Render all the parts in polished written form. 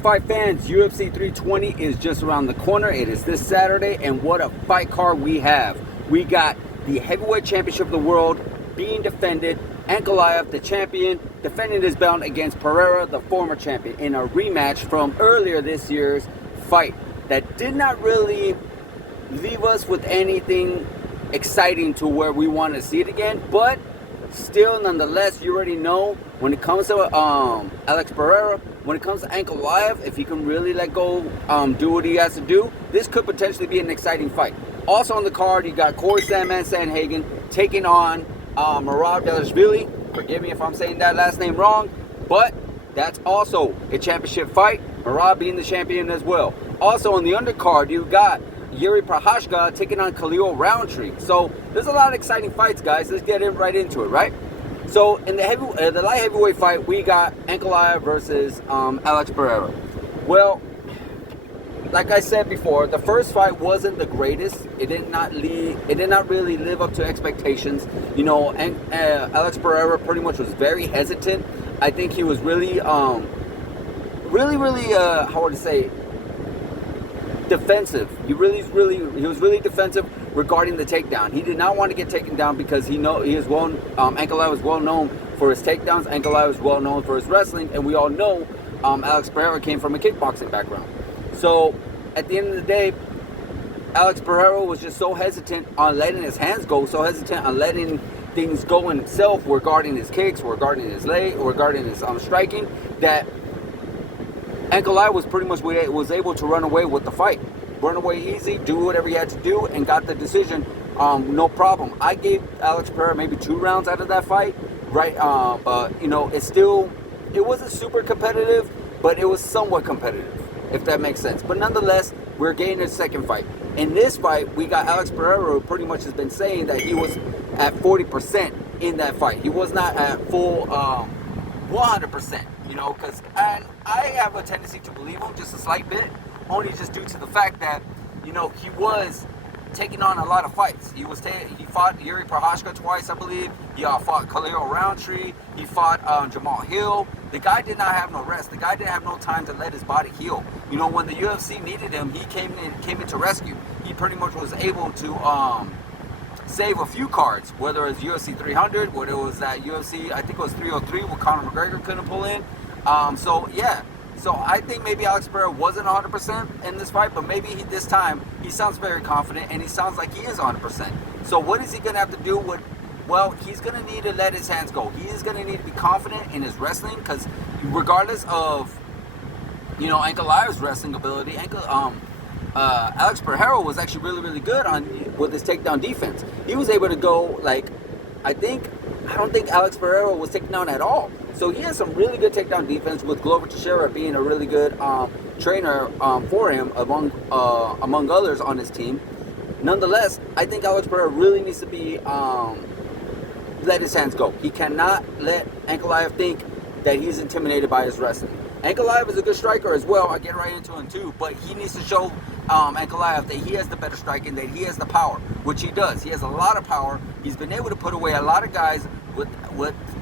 up, fight fans? UFC 320 is just around the corner. It is this Saturday, and what a fight card we have. We got the heavyweight championship of the world being defended. Ankalaev, the champion, defending his belt against Pereira, the former champion, in a rematch from earlier this year's fight that did not really leave us with anything exciting to where we want to see it again, but still, nonetheless, you already know when it comes to Alex Pereira, when it comes to Ankalaev, if he can really let go, do what he has to do, this could potentially be an exciting fight. Also on the card, you got Corey Sandman Sandhagen taking on Merab Dvalishvili. Forgive me if I'm saying that last name wrong, but that's also a championship fight. Merab being the champion as well. Also on the undercard, you got Yuri Prochazka taking on Khalil Roundtree. So there's a lot of exciting fights, guys. Let's get right into it, right? So in the light heavyweight fight, we got Ankalaev versus Alex Pereira. Well, like I said before, the first fight wasn't the greatest. It did not really live up to expectations. You know, and Alex Pereira pretty much was very hesitant. I think he was really, how would I say, defensive. He was really defensive regarding the takedown. He did not want to get taken down because Ankalaev was well known for his takedowns. Ankalaev was well known for his wrestling, and we all know Alex Pereira came from a kickboxing background. So at the end of the day, Alex Pereira was just so hesitant on letting his hands go, so hesitant on letting things go in himself regarding his kicks, regarding his leg, regarding his striking, that Ankalaev was pretty much was able to run away with the fight. Run away easy, do whatever he had to do, and got the decision, no problem. I gave Alex Pereira maybe 2 rounds out of that fight, right? But, you know, it wasn't super competitive, but it was somewhat competitive, if that makes sense. But nonetheless, we're getting a second fight. In this fight, we got Alex Pereira, who pretty much has been saying that he was at 40% in that fight. He was not at full 100%. You know, because I have a tendency to believe him just a slight bit, only just due to the fact that, you know, he was taking on a lot of fights. He fought Yuri Prochazka twice, I believe. He fought Khalil Roundtree. He fought Jamal Hill. The guy did not have no rest. The guy didn't have no time to let his body heal. You know, when the UFC needed him, he came in to rescue. He pretty much was able to save a few cards, whether it was UFC 300, whether it was that UFC, I think it was 303, where Conor McGregor couldn't pull in. So I think maybe Alex Pereira wasn't 100% in this fight, but maybe this time he sounds very confident, and he sounds like he is 100%. So what is he going to have to do? Well, he's going to need to let his hands go. He is going to need to be confident in his wrestling, because regardless of, you know, Ankalaev's wrestling ability, Alex Pereira was actually really good with his takedown defense. He was able to go, like, I don't think Alex Pereira was taken down at all. So he has some really good takedown defense, with Glover Teixeira being a really good trainer for him, among others on his team. Nonetheless, I think Alex Pereira really needs to be let his hands go. He cannot let Ankalaev think that he's intimidated by his wrestling. Ankalaev is a good striker as well. I get right into him too, but he needs to show Ankalaev that he has the better striking, that he has the power, which he does. He has a lot of power. He's been able to put away a lot of guys with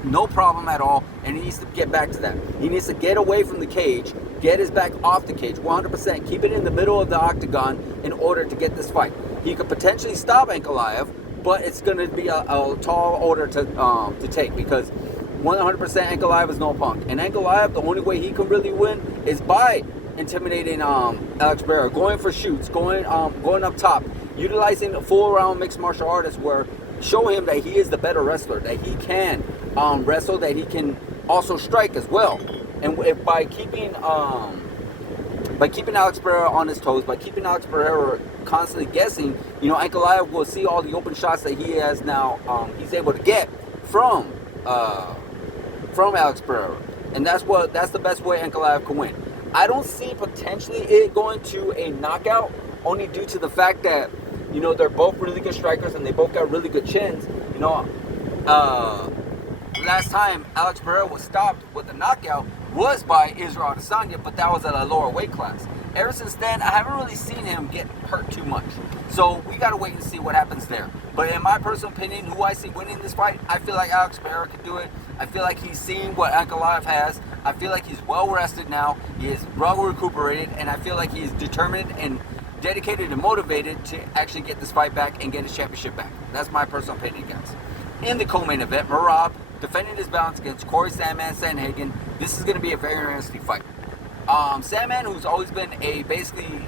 no problem at all, and he needs to get back to that. He needs to get away from the cage, get his back off the cage 100%, keep it in the middle of the octagon in order to get this fight. He could potentially stop Ankalaev, but it's going to be a tall order to take, because 100% Ankalaev is no punk. And Ankalaev, the only way he can really win is by intimidating Alex Pereira, going for shoots, going up top, utilizing a full-round mixed martial artist, where show him that he is the better wrestler, that he can wrestle, that he can also strike as well. And by keeping Alex Pereira on his toes, by keeping Alex Pereira constantly guessing, you know, Ankalaev will see all the open shots that he has now, he's able to get from Alex Pereira. And that's the best way Ankalaev can win. I don't see potentially it going to a knockout, only due to the fact that, you know, they're both really good strikers and they both got really good chins. You know, last time Alex Pereira was stopped with a knockout was by Israel Adesanya, but that was at a lower weight class. Ever since then, I haven't really seen him get hurt too much. So we got to wait and see what happens there. But in my personal opinion, who I see winning this fight, I feel like Alex Pereira can do it. I feel like he's seen what Ankalaev has. I feel like he's well rested now. He is well recuperated, and I feel like he's determined and dedicated and motivated to actually get this fight back and get his championship back. That's my personal opinion, guys. In the co-main event, Merab defending his balance against Corey Sandman Sandhagen. This is going to be a very interesting fight. Sandman, who's always been basically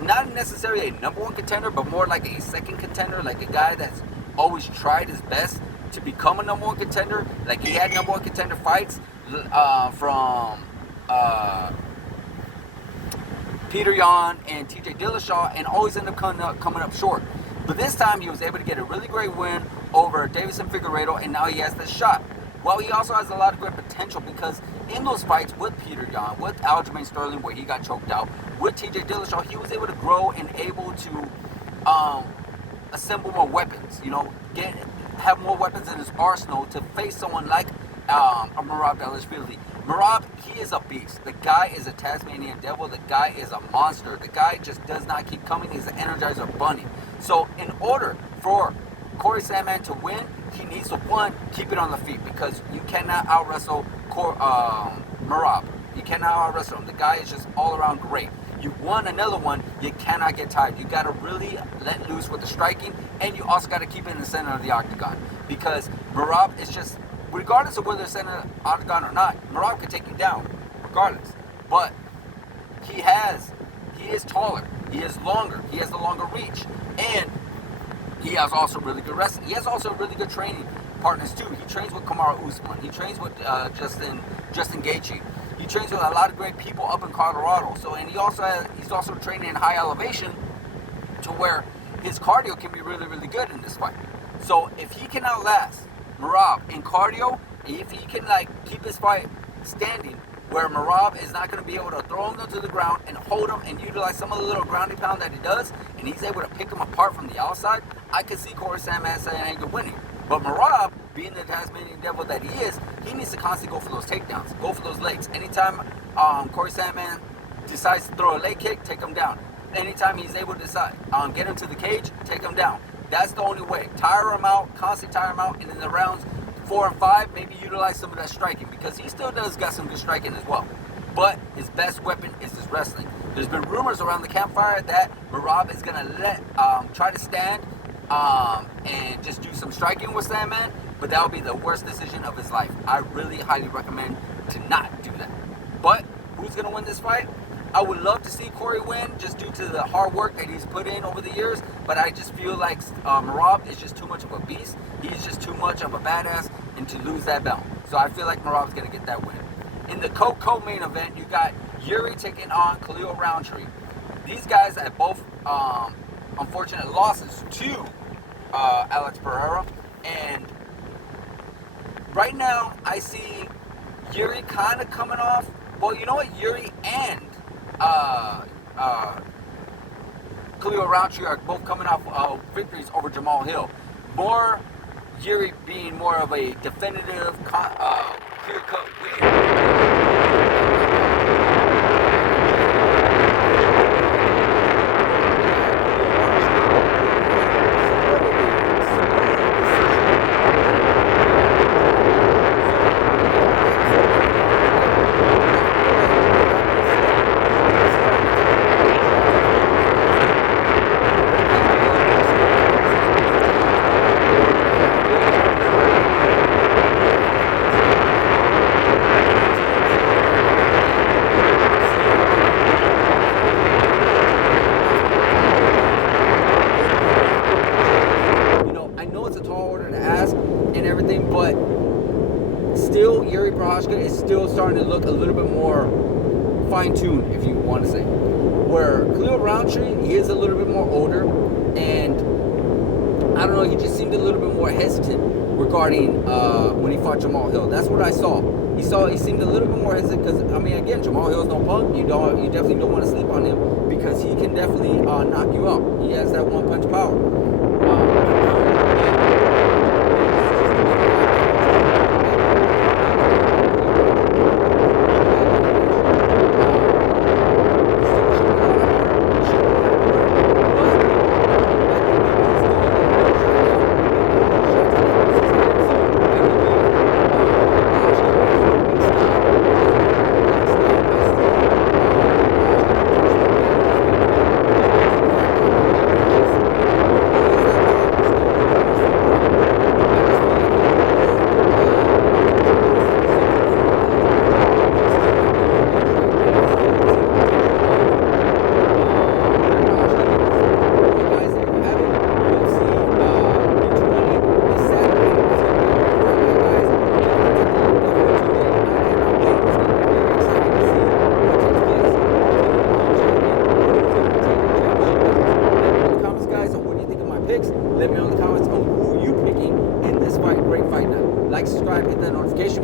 not necessarily a number one contender, but more like a second contender, like a guy that's always tried his best to become a number one contender. Like he had number one contender fights from Peter Yan and TJ Dillashaw, and always ended up coming up short. But this time he was able to get a really great win over Davison Figueiredo, and now he has this shot. Well, he also has a lot of great potential because in those fights with Peter Yan, with Aljamain Sterling, where he got choked out, with TJ Dillashaw, he was able to grow and able to assemble more weapons. You know, have more weapons in his arsenal to face someone like Merab Dvalishvili. Merab, he is a beast. The guy is a Tasmanian devil. The guy is a monster. The guy just does not keep coming. He's an Energizer Bunny. So in order for Corey Sandman to win, he needs to, one, keep it on the feet, because you cannot out-wrestle Merab. You cannot out-wrestle him. The guy is just all around great. You won another one, you cannot get tired. You got to really let loose with the striking, and you also got to keep it in the center of the octagon, because Merab is just, regardless of whether it's center of the octagon or not, Merab can take you down, regardless. But he is taller, he is longer, he has the longer reach, and he has also really good wrestling. He has also really good training partners too. He trains with Kamaru Usman. He trains with Justin Gaethje. He trains with a lot of great people up in Colorado. So, and he's also training in high elevation, to where his cardio can be really, really good in this fight. So if he can outlast Merab in cardio, if he can keep his fight standing, where Merab is not going to be able to throw him to the ground and hold him and utilize some of the little grounding pound that he does, and he's able to pick him apart from the outside, I could see Corey Sandman Sandhagen winning. But Merab, being the Tasmanian devil that he is, he needs to constantly go for those takedowns, go for those legs. Anytime Corey Sandman decides to throw a leg kick, take him down. Anytime he's able to get him to the cage, take him down. That's the only way. Tire him out, constantly tire him out, and in the rounds 4 and 5, maybe utilize some of that striking, because he still does got some good striking as well. But his best weapon is his wrestling. There's been rumors around the campfire that Merab is going to try to stand and just do some striking with Sandman, but that would be the worst decision of his life. I really highly recommend to not do that. But who's going to win this fight? I would love to see Corey win, just due to the hard work that he's put in over the years, but I just feel like Merab is just too much of a beast. He's just too much of a badass, and to lose that belt. So I feel like Merab's going to get that win. In the co-main event, you got Yuri taking on Khalil Roundtree. These guys had both unfortunate losses to Alex Pereira, and right now I see Yuri kind of coming off. Well, you know what? Yuri and Khalil Roundtree are both coming off victories over Jamal Hill. More Yuri being more of a definitive, clear-cut win. Is still starting to look a little bit more fine-tuned, if you want to say. Where Khalil Roundtree, he is a little bit more older, and I don't know, he just seemed a little bit more hesitant regarding when he fought Jamal Hill. That's what I saw. He seemed a little bit more hesitant, because I mean, again, Jamal Hill's no punk. You definitely don't want to sleep on him, because he can definitely knock you out. He has that one-punch power.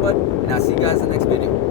bud, and I'll see you guys in the next video.